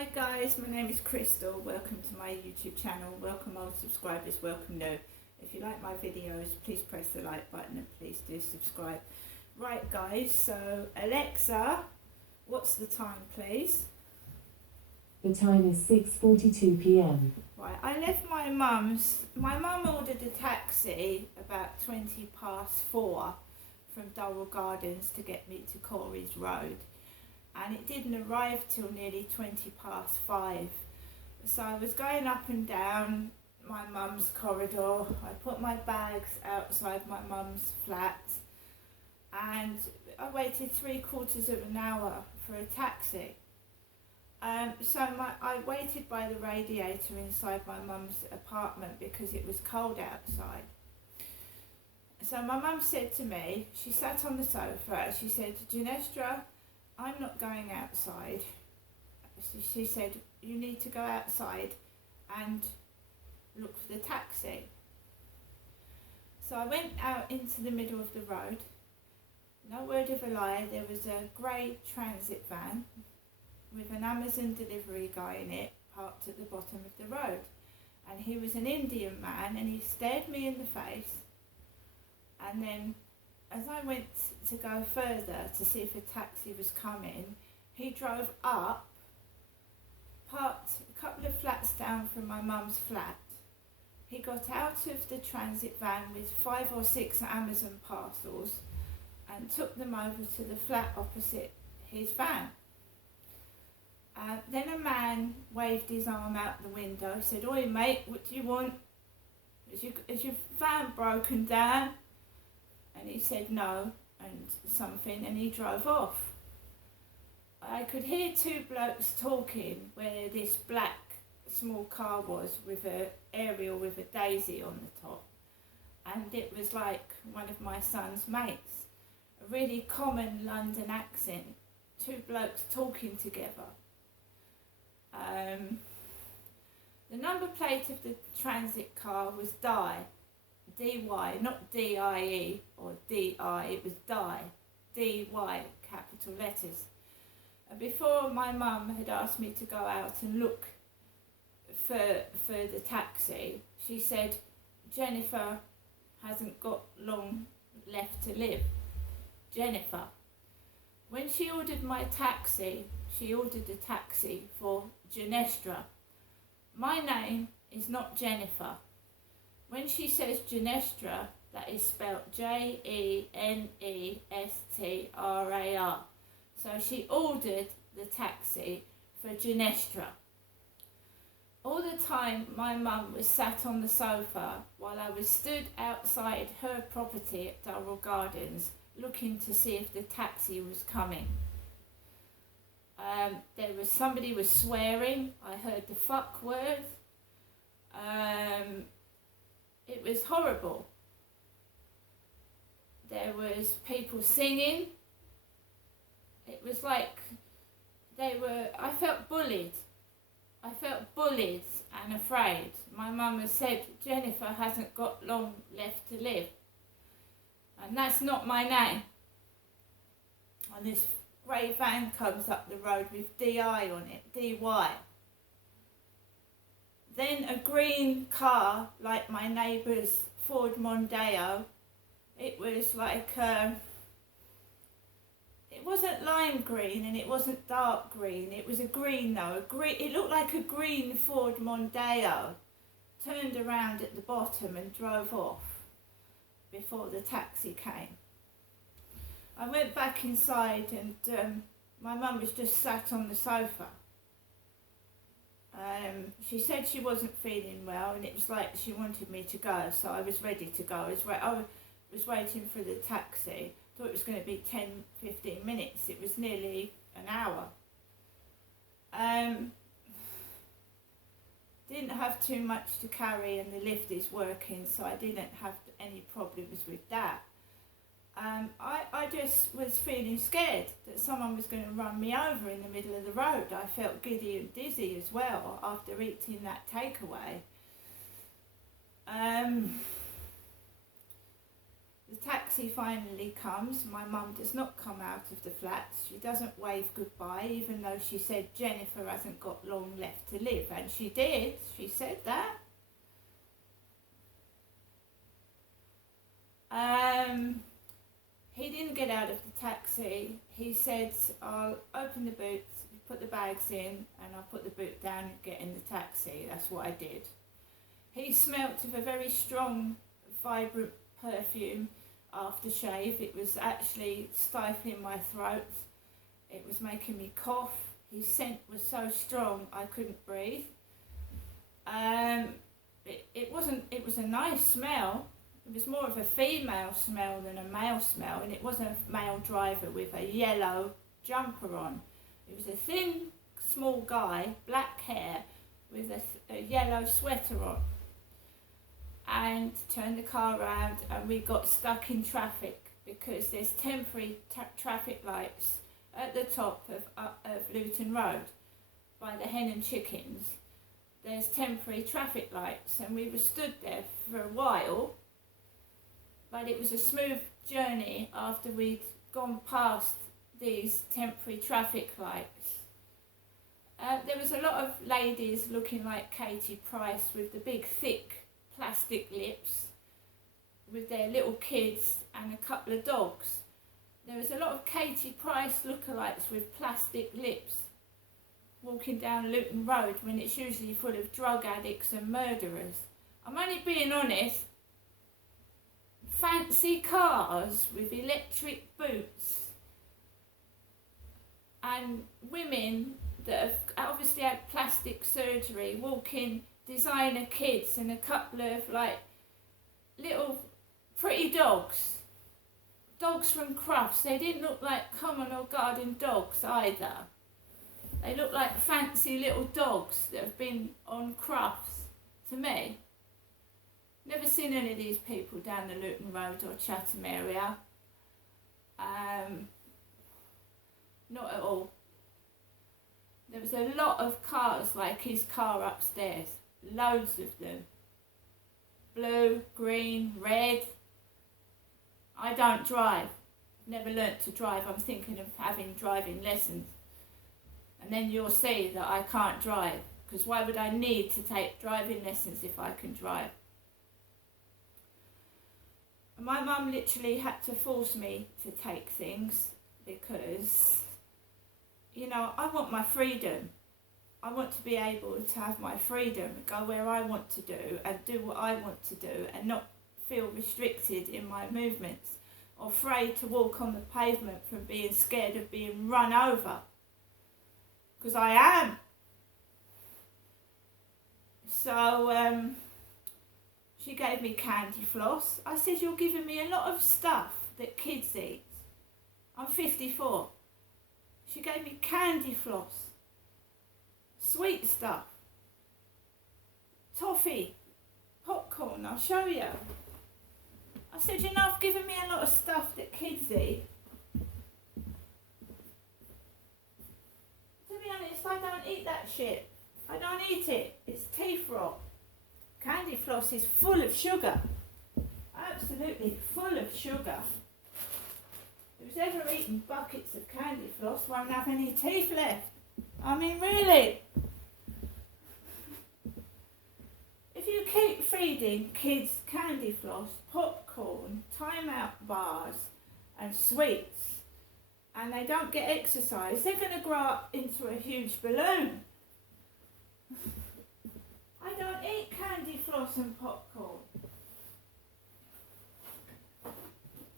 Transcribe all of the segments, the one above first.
Hi guys, my name is Crystal. Welcome to my YouTube channel. Welcome old subscribers, welcome new. If you like my videos, please press the like button and please do subscribe. Right guys, so Alexa, what's the time please? The time is 6:42 p.m. Right, I left my mum's. My mum ordered a taxi about 4:20 from Durrell Gardens to get me to Corey's Road. And it didn't arrive till nearly 5:20. So I was going up and down my mum's corridor. I put my bags outside my mum's flat and I waited 3/4 of an hour for a taxi. I waited by the radiator inside my mum's apartment because it was cold outside. So my mum said to me, she sat on the sofa, she said, "Ginestra, I'm not going outside." She said, "You need to go outside and look for the taxi." So I went out into the middle of the road. No word of a lie, there was a grey transit van with an Amazon delivery guy in it parked at the bottom of the road. And he was an Indian man and he stared me in the face. And then as I went to go further to see if a taxi was coming, he drove up, parked a couple of flats down from my mum's flat. He got out of the transit van with 5 or 6 Amazon parcels and took them over to the flat opposite his van. Then a man waved his arm out the window, said, "Oi mate, what do you want? Is your van broken down?" And he said no and something, and he drove off. I could hear 2 blokes talking where this black small car was with an aerial with a daisy on the top, and it was like one of my son's mates. A really common London accent, 2 blokes talking together. The number plate of the transit car was Die, D-Y, not D-I-E or D-I, it was Die, D-Y, capital letters. And before my mum had asked me to go out and look for the taxi, she said, "Jennifer hasn't got long left to live." Jennifer. When she ordered my taxi, she ordered a taxi for Ginestra. My name is not Jennifer. When she says Ginestra, that is spelled Jenestra. So she ordered the taxi for Ginestra. All the time my mum was sat on the sofa while I was stood outside her property at Durrell Gardens looking to see if the taxi was coming. Somebody was swearing. I heard the fuck word. It was horrible. There was people singing. It was like I felt bullied. I felt bullied and afraid. My mum has said, "Jennifer hasn't got long left to live." And that's not my name. And this grey van comes up the road with D-I on it, D-Y. Then a green car, like my neighbour's Ford Mondeo. It was like, it wasn't lime green and it wasn't dark green. It was a green though. It looked like a green Ford Mondeo. Turned around at the bottom and drove off before the taxi came. I went back inside and my mum was just sat on the sofa. She said she wasn't feeling well and it was like she wanted me to go, so I was ready to go. I was waiting for the taxi. Thought it was going to be 10-15 minutes. It was nearly an hour. Didn't have too much to carry and the lift is working, so I didn't have any problems with that. I just was feeling scared that someone was going to run me over in the middle of the road. I felt giddy and dizzy as well after eating that takeaway. The taxi finally comes. My mum does not come out of the flat. She doesn't wave goodbye, even though she said Jennifer hasn't got long left to live. And she did. She said that. He didn't get out of the taxi. He said, I'll open the boot, put the bags in, and I'll put the boot down and get in the taxi. That's what I did. He smelt of a very strong, vibrant perfume aftershave. It was actually stifling my throat. It was making me cough. His scent was so strong I couldn't breathe. It was a nice smell. It was more of a female smell than a male smell, and it wasn't a male driver with a yellow jumper on. It was a thin, small guy, black hair, with a yellow sweater on. And turned the car around, and we got stuck in traffic because there's temporary traffic lights at the top of Luton Road by the Hen and Chickens. There's temporary traffic lights, and we were stood there for a while, but it was a smooth journey after we'd gone past these temporary traffic lights. There was a lot of ladies looking like Katie Price with the big thick plastic lips with their little kids and a couple of dogs. There was a lot of Katie Price lookalikes with plastic lips walking down Luton Road when it's usually full of drug addicts and murderers. I'm only being honest. Fancy cars with electric boots and women that have obviously had plastic surgery walking designer kids and a couple of like little pretty dogs from Crufts. They didn't look like common or garden dogs either. They looked like fancy little dogs that have been on Crufts to me. Never seen any of these people down the Luton Road or Chatham area. Not at all. There was a lot of cars like his car upstairs. Loads of them. Blue, green, red. I don't drive. Never learnt to drive. I'm thinking of having driving lessons. And then you'll see that I can't drive. Because why would I need to take driving lessons if I can drive? My mum literally had to force me to take things because, you know, I want my freedom. I want to be able to have my freedom, go where I want to do and do what I want to do and not feel restricted in my movements or afraid to walk on the pavement from being scared of being run over. Because I am. So, she gave me candy floss. I said, you're giving me a lot of stuff that kids eat. I'm 54. She gave me candy floss. Sweet stuff. Toffee. Popcorn, I'll show you. I said, you know, I've given me a lot of stuff that kids eat. To be honest, I don't eat that shit. I don't eat it. It's teeth rot. Candy floss is full of sugar. Absolutely full of sugar. Who's ever eaten buckets of candy floss won't have any teeth left. I mean, really. If you keep feeding kids candy floss, popcorn, time-out bars and sweets, and they don't get exercise, they're going to grow up into a huge balloon. I don't eat candy floss and popcorn.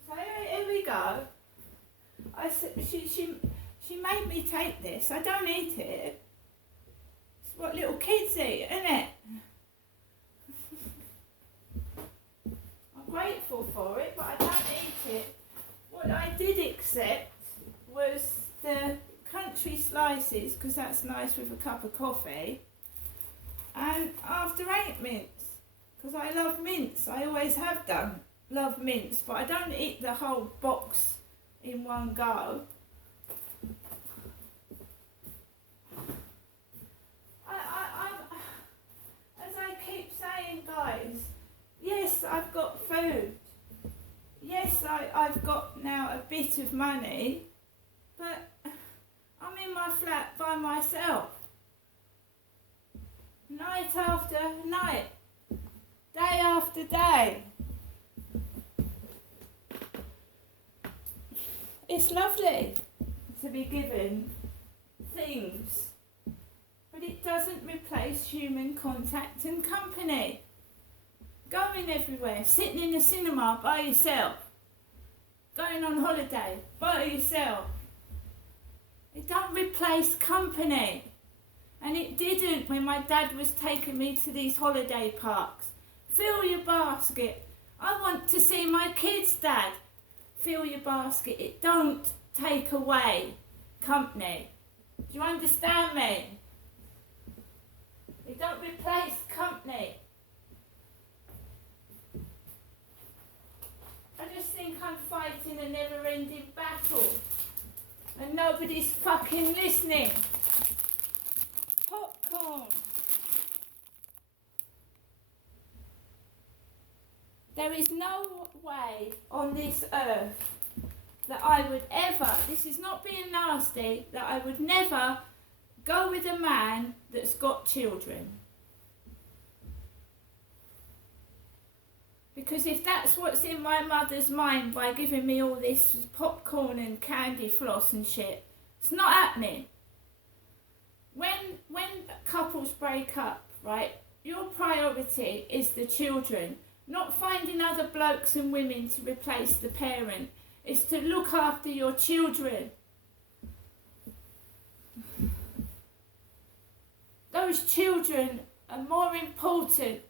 So here we go. I said she made me take this. I don't eat it. It's what little kids eat, isn't it? I'm grateful for it, but I don't eat it. What I did accept was the country slices, because that's nice with a cup of coffee. And after 8 mints, because I love mints, I always have done, love mints, but I don't eat the whole box in one go. As I keep saying, guys, yes, I've got food. yes, I've got now a bit of money, but I'm in my flat by myself. Night after night, day after day. It's lovely to be given things, but it doesn't replace human contact and company. Going everywhere, sitting in the cinema by yourself, going on holiday by yourself. It don't replace company. And it didn't when my dad was taking me to these holiday parks. Fill your basket. I want to see my kids, Dad. Fill your basket. It don't take away company. Do you understand me? It don't replace company. I just think I'm fighting a never-ending battle. And nobody's fucking listening. Popcorn. There is no way on this earth that I would ever, this is not being nasty, that I would never go with a man that's got children. Because if that's what's in my mother's mind by giving me all this popcorn and candy floss and shit, it's not happening. When couples break up, right, your priority is the children, not finding other blokes and women to replace the parent. It's to look after your children. Those children are more important.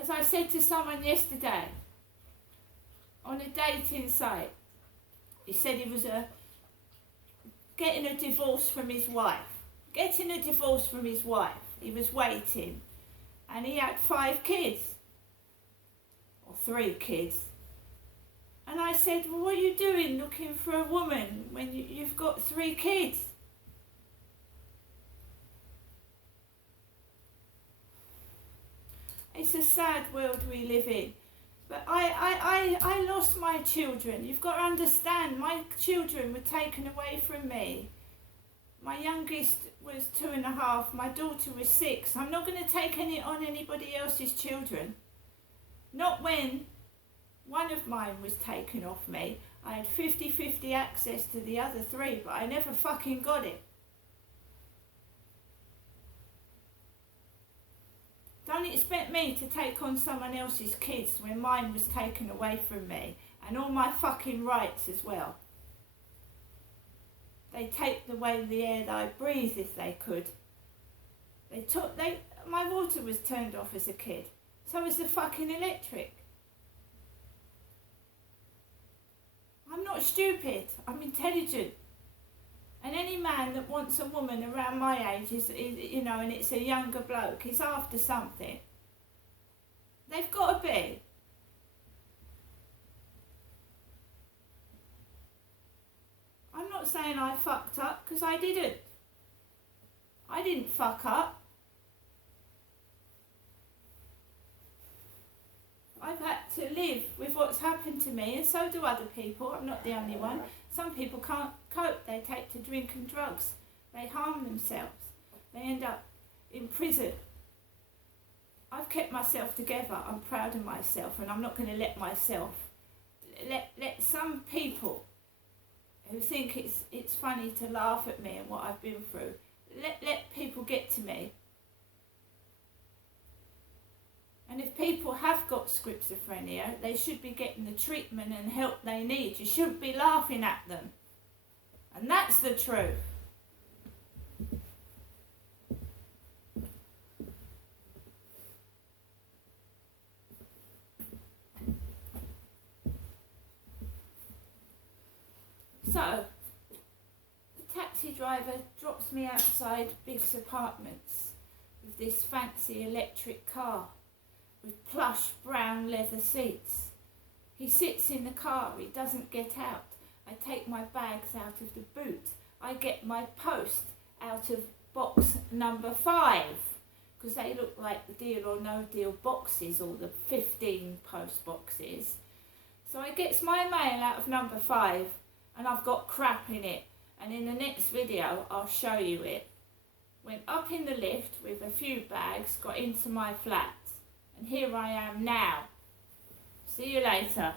As I said to someone yesterday on a dating site, he said he was getting a divorce from his wife. Getting a divorce from his wife. He was waiting. And he had 5 kids. Or 3 kids. And I said, well, what are you doing looking for a woman when you've got 3 kids? It's a sad world we live in. But I lost my children. You've got to understand, my children were taken away from me. My youngest was 2.5, my daughter was 6. I'm not going to take on anybody else's children. Not when one of mine was taken off me. I had 50-50 access to the other 3, but I never fucking got it. Don't expect me to take on someone else's kids when mine was taken away from me, and all my fucking rights as well. They take away the air that I breathe if they could. My water was turned off as a kid. So was the fucking electric. I'm not stupid. I'm intelligent. And any man that wants a woman around my age is and it's a younger bloke, is after something. They've got to be. I'm not saying I fucked up, because I didn't. I didn't fuck up. I've had to live with what's happened to me, and so do other people. I'm not the only one. Some people can't cope. They take to drink and drugs. They harm themselves. They end up in prison. I've kept myself together. I'm proud of myself, and I'm not going to let myself let some people who think it's funny to laugh at me and what I've been through. Let people get to me. And if people have got schizophrenia, they should be getting the treatment and help they need. You shouldn't be laughing at them. And that's the truth. So, the taxi driver drops me outside Big's Apartments with this fancy electric car with plush brown leather seats. He sits in the car, he doesn't get out. I take my bags out of the boot. I get my post out of box number 5, because they look like the Deal or No Deal boxes, or the 15 post boxes. So I gets my mail out of number 5 and I've got crap in it, and in the next video I'll show you it. Went up in the lift with a few bags, got into my flat, and here I am now. See you later.